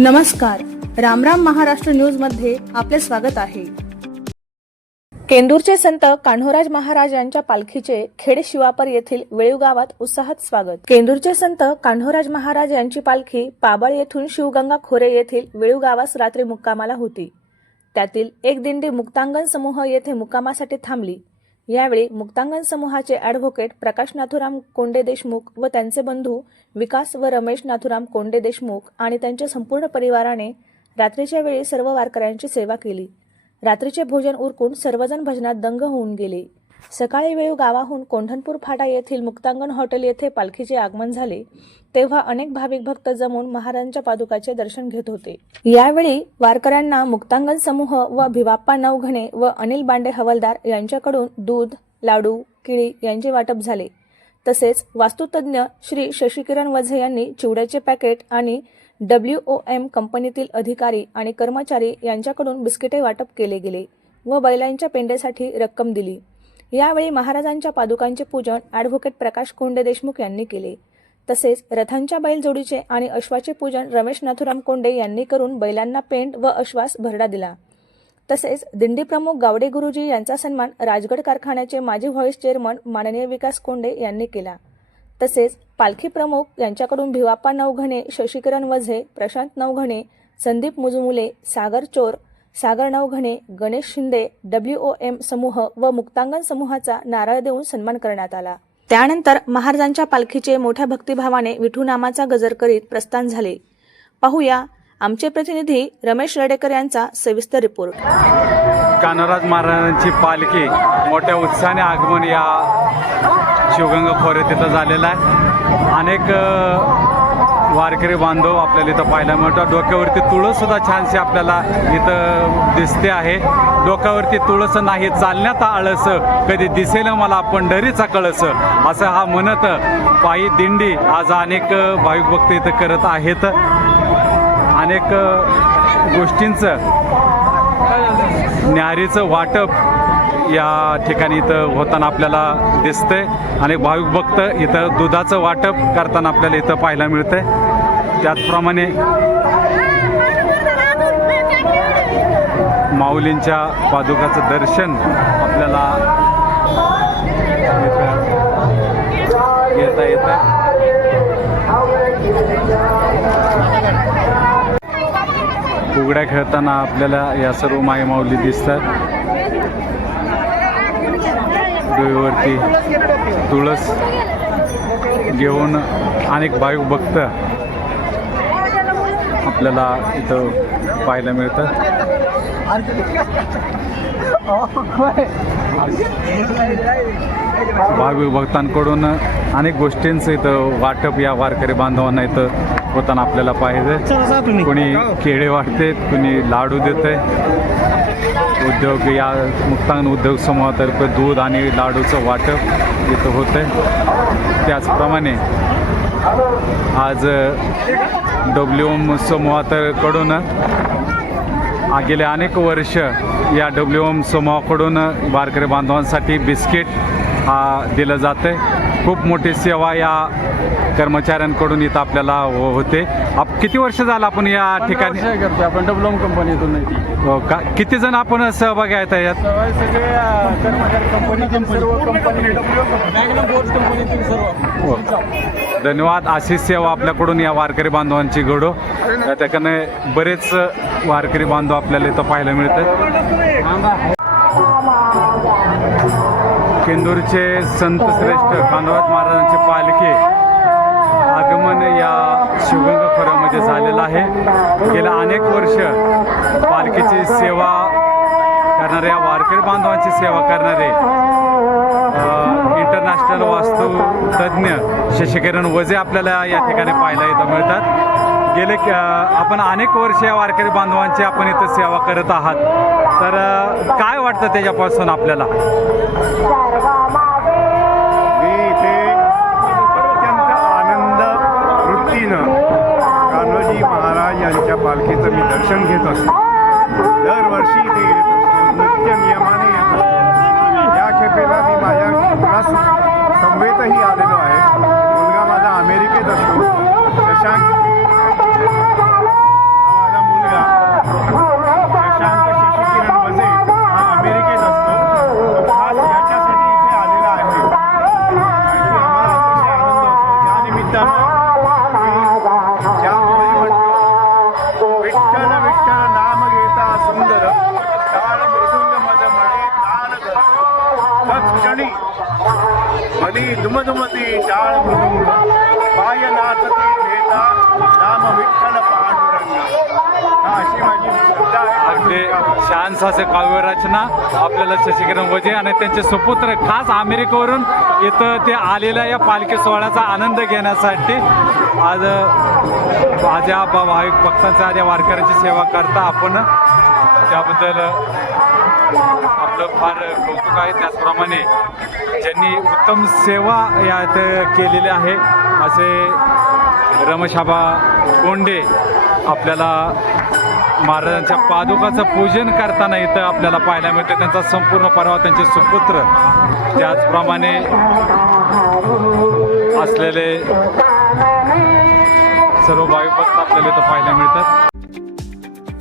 नमस्कार. रामराम महाराष्ट्र न्यूजमध्ये आपले स्वागत आहे. केंदूरचे संत कान्होराज महाराज यांच्या पालखीचे खेडे शिवापर येथील वेळीव गावात उत्साहात स्वागत. केंदूरचे संत कान्होराज महाराज यांची पालखी पाबळ येथून शिवगंगा खोरे येथील वेळीव गावास रात्री मुक्कामाला होती. त्यातील एक दिंडी मुक्तांगण समूह येथे मुक्कामासाठी थांबली. यावेळी मुक्तांगण समूहाचे ॲडव्होकेट प्रकाश नाथुराम कोंडे देशमुख व त्यांचे बंधू विकास व रमेश नाथुराम कोंडे देशमुख आणि त्यांच्या संपूर्ण परिवाराने रात्रीच्या वेळी सर्व वारकऱ्यांची सेवा केली. रात्रीचे भोजन उरकून सर्वजण भजनात दंग होऊन गेले. सकाळी वेळी गावाहून कोंढणपूर फाटा येथील मुक्तांगण हॉटेल येथे पालखीचे आगमन झाले तेव्हा अनेक भाविक भक्त जमून महाराजांच्या पादुकाचे दर्शन घेत होते. यावेळी वारकऱ्यांना मुक्तांगण समूह व भिवाप्पा नवघणे व अनिल बांडे हवलदार यांच्याकडून दूध लाडू केळी यांचे वाटप झाले. तसेच वास्तुतज्ञ श्री शशिकिरण वझे यांनी चिवड्याचे पॅकेट आणि डब्ल्यू ओ एम कंपनीतील अधिकारी आणि कर्मचारी यांच्याकडून बिस्किटे वाटप केले गेले व बैलांच्या पेंड्यासाठी रक्कम दिली. यावेळी महाराजांच्या पादुकांचे पूजन ॲडव्होकेट प्रकाश कोंडे देशमुख यांनी केले. तसेच रथांच्या बैलजोडीचे आणि अश्वाचे पूजन रमेश नाथुराम कोंडे यांनी करून बैलांना पेंड व अश्वास भरडा दिला. तसेच दिंडी प्रमुख गावडे गुरुजी यांचा सन्मान राजगड कारखान्याचे माजी व्हाईस चेअरमन माननीय विकास कोंडे यांनी केला. तसेच पालखी प्रमुख यांच्याकडून भिवाप्पा नवघणे Shashikiran Vaze Prashant नवघणे Sandeep Mujmule Sagar Chor Sagar नवघणे Ganesh Shinde W O M समूह व मुक्तांगण समूहाचा नारळ देऊन सन्मान करण्यात आला. त्यानंतर महाराजांच्या पालखीचे मोठ्या भक्तिभावाने विठू नामाचा गजर करीत प्रस्थान झाले. पाहूया आमचे प्रतिनिधी रमेश रडेकर यांचा सविस्तर रिपोर्ट. कान्हराज महाराजांची पालखी मोठ्या उत्साहाने आगमन या शिवगंगा खोऱ्यात तिथं झालेलं आहे. अनेक वारकरी बांधव आपल्याला इथं पाहायला मिळतात. डोक्यावरती तुळससुद्धा छानशी आपल्याला इथं दिसते आहे. डोक्यावरती तुळस नाही चालण्यात आळस. कधी दिसेल मला पंढरीचा कळस. असं हा म्हणत पायी दिंडी आज अनेक भाविक भक्त इथं करत आहेत. अनेक गोष्टींचं न्याहारीचं वाटप या ठिकाणी इथं होताना आपल्याला दिसतंय. आणि भाविक भक्त इथं दुधाचं वाटप करताना आपल्याला इथं पाहायला मिळतंय. त्याचप्रमाणे माऊलींच्या पादुकाचं दर्शन आपल्याला येता येत. येतं फुगड्या खेळताना आपल्याला या सर्व माई माऊली दिसतात. डोईवरती तुळस घेऊन अनेक भाविक भक्त आपल्याला इथं पाहायला मिळतात भाविक भक्तांकडून अनेक गोष्टींचं इथं वाटप या वारकरी बांधवांना इथं होताना आपल्याला पाहिजे कोणी केळे वाटते कोणी लाडू देते. उद्योग या मुक्तांगण उद्योग समूहातर्फे दूध आणि लाडूचं वाटप इथं होतं त्याचप्रमाणे आज डब्ल्यू एम समूहाकडून आ- गेले अनेक वर्ष या डब्ल्यू एम समूहाकडून वारकरी बांधवांसाठी बिस्किट हा दिलं जातं खूप मोठी सेवा या कर्मचाऱ्यांकडून इथं आपल्याला हो- होते. आप किती वर्ष झालं आपण या ठिकाणी? आपण डब्लम कंपनीतून नाही ती. हो का? किती जण आपण सहभागी आहेत यात? कर्मचारी कंपनीतील सर्व कंपनी धन्यवाद. आशिष सेवा आपल्याकडून या वारकरी बांधवांची घडो. त्या ठिकाणी बरेच वारकरी बांधव आपल्याला इथं पाहायला मिळतात. केंदूरचे संत श्रेष्ठ कानराज महाराजांचे पालखी आगमन या शिवगंग खोऱ्यामध्ये झालेलं आहे. गेल्या अनेक वर्ष पालखीची सेवा करणाऱ्या वारकरी बांधवांची सेवा करणारे इंटरनॅशनल वास्तू तज्ज्ञ शशिकिरण वजे आपल्याला या ठिकाणी पाहायला इथं मिळतात. गेले आपण अनेक वर्ष या वारकरी बांधवांची आपण इथं सेवा करत आहात. तर काय वाटतं त्याच्यापासून आपल्याला? मी इथे अत्यंत आनंद वृत्तीनं कान्होजी महाराज यांच्या पालखीचं मी दर्शन घेत असतो. दरवर्षी दुमदुमती टाळ मृदुंग पाय नाचती घेता नाम विठ्ठल पांडुरंग अशी माझी श्रद्धा आहे. अगदी छानसं असे काव्य रचना आपल्याला शशिकिरण वजे आणि त्यांचे सुपुत्र खास अमेरिकेवरून इथं ते आलेल्या या पालखी सोहळ्याचा आनंद घेण्यासाठी आज माझ्या भाविक भक्तांचा आज या वारकऱ्यांची सेवा करता आपण. त्याबद्दल आपलं फार कौतुक आहे. त्याचप्रमाणे ज्यांनी उत्तम सेवा यात केलेली आहे असे रमेशाबा कोंडे आपल्याला महाराजांच्या पादुकाचं पूजन करताना इथं आपल्याला पाहायला मिळतं त्यांचा संपूर्ण परवा त्यांचे सुपुत्र त्याचप्रमाणे असलेले सर्व भाविक आपल्याला इथं पाहायला मिळतात.